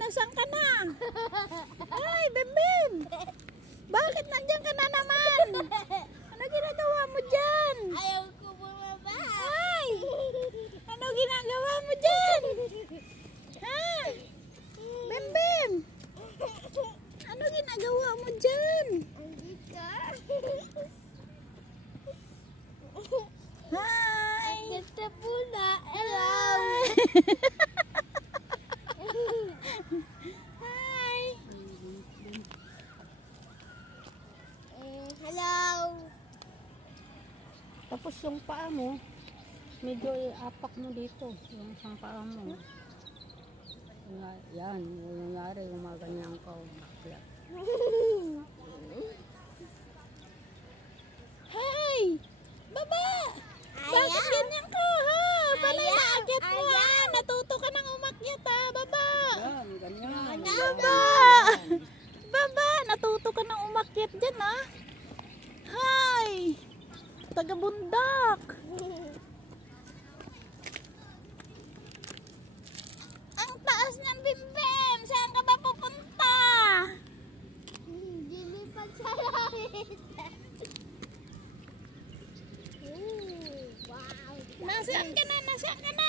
nasaan ka na? Ay, Bembem! Bakit nandiyan ka na naman? Ano ginagawa mo dyan? Ayaw ko bumaba. Ay! Ano ginagawa mo dyan? Ha? Bembem! Ano ginagawa mo dyan? Andit ka? Hi! Ganda pula. Hello. Hi! Hello. Tapos yung paa mo, medyo apak mo dito. Yung isang paa mo. Yan, yung nangyari, gumaganyan ka. Bakla. Hey! Baba! Bakit ganyan ka, ha? Panay naakyat mo, ha? Natuto ka nang umakyat, ha? Baba! Yan, ganyan. Baba! Baba! Natuto ka nang umakyat dyan, ha? Hi! Taga-bundak! Ang taas ng Bembem! Saan ka ba pupunta? Dilipad sa langit. Wow. Nasaan ka na? Nasaan ka na?